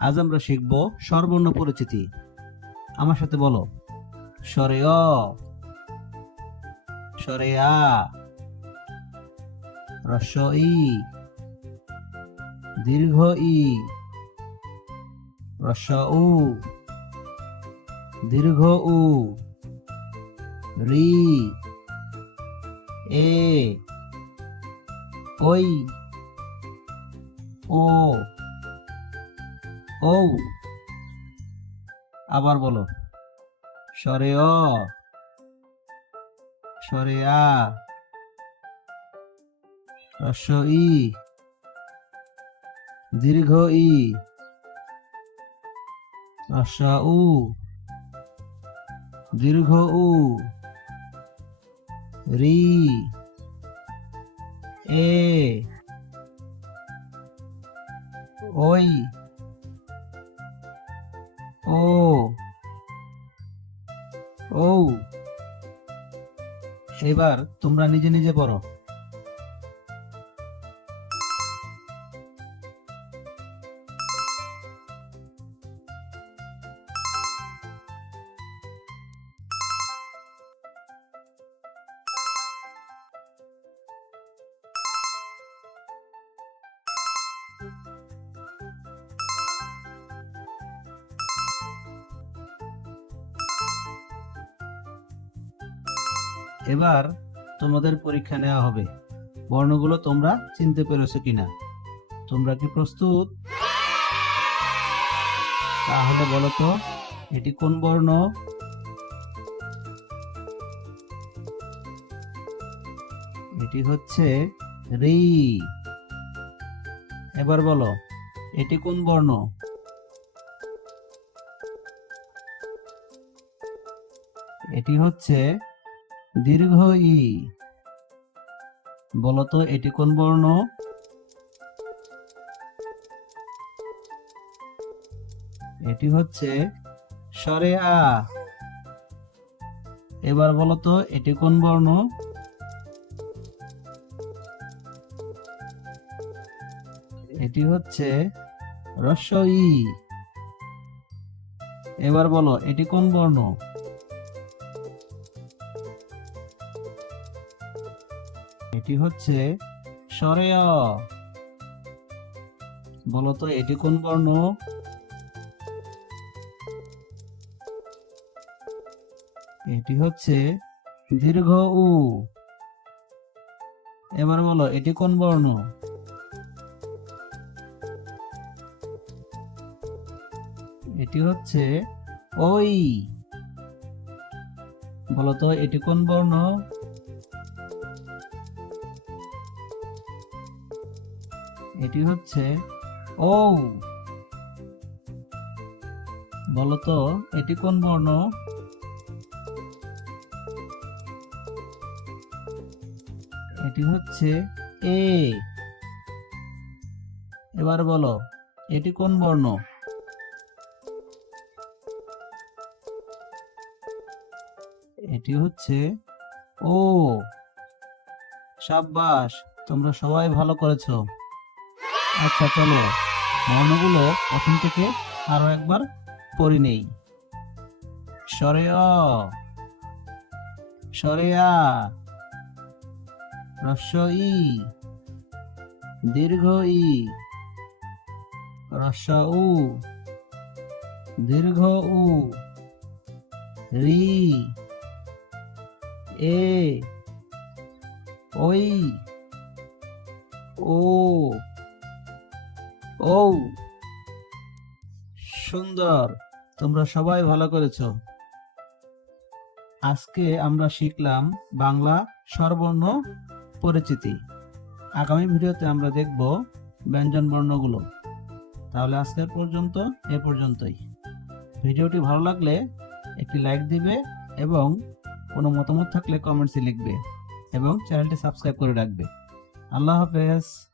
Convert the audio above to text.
আজ আমরা শিখব স্বরবর্ণ পরিচিতি। আমার সাথে বলো। স্বরে অ। রস্ব ই। দীর্ঘ ই। রস্ব উ। দীর্ঘ উ। রি। এ। ওই ও। ও আবার বলো। স্বরে অ স্বরে আ ই দীর্ঘ ই উ দীর্ঘ উ রি। এ। ওই। ও। ও। এবার তোমরা নিজে নিজে পড়ো। এবার তোমাদের পরীক্ষা নেওয়া হবে। বর্ণগুলো তোমরা চিনতে পেরেছ কিনা? তোমরা কি প্রস্তুত? তাহলে বলো তো, এটি কোন বর্ণ? এটি হচ্ছে রি। এবার বলো, এটি কোন বর্ণ? এটি হচ্ছে দীর্ঘ ই বলতো, এটি কোন বর্ণ? এটি হচ্ছে সরে আ। এবার বলতো, এটি কোন বর্ণ? এটি হচ্ছে রস্ব ই। এবার বলো, এটি কোন বর্ণ? এটি হচ্ছে বলতো এটি কোন বর্ণ? এটি হচ্ছে দীর্ঘ উ। এবার বলো, এটি কোন বর্ণ? এটি হচ্ছে ওই বলতো এটি কোন বর্ণ? এটি হচ্ছে ও বলতো, এটি কোন বর্ণ? এটি হচ্ছে এ। এবার বলো, এটি কোন বর্ণ? এটি হচ্ছে ও। সাব্বাস, তোমরা সবাই ভালো করেছ। আচ্ছা চলো। বর্ণগুলো প্রথম থেকে আরও একবার পড়ি নেই। ই দীর্ঘ ই রস উ দীর্ঘ উ রি, এ ওই ও ও, সুন্দর। তোমরা সবাই ভালো করেছ। আজকে আমরা শিখলাম বাংলা স্বরবর্ণ পরিচিতি। আগামী ভিডিওতে আমরা দেখব ব্যঞ্জন বর্ণগুলো। তাহলে আজকের পর্যন্ত, এ পর্যন্তই। ভিডিওটি ভালো লাগলে একটি লাইক দিবে এবং কোনো মতামত থাকলে কমেন্টসে লিখবে এবং চ্যানেলটি সাবস্ক্রাইব করে রাখবে। আল্লাহ হাফেজ।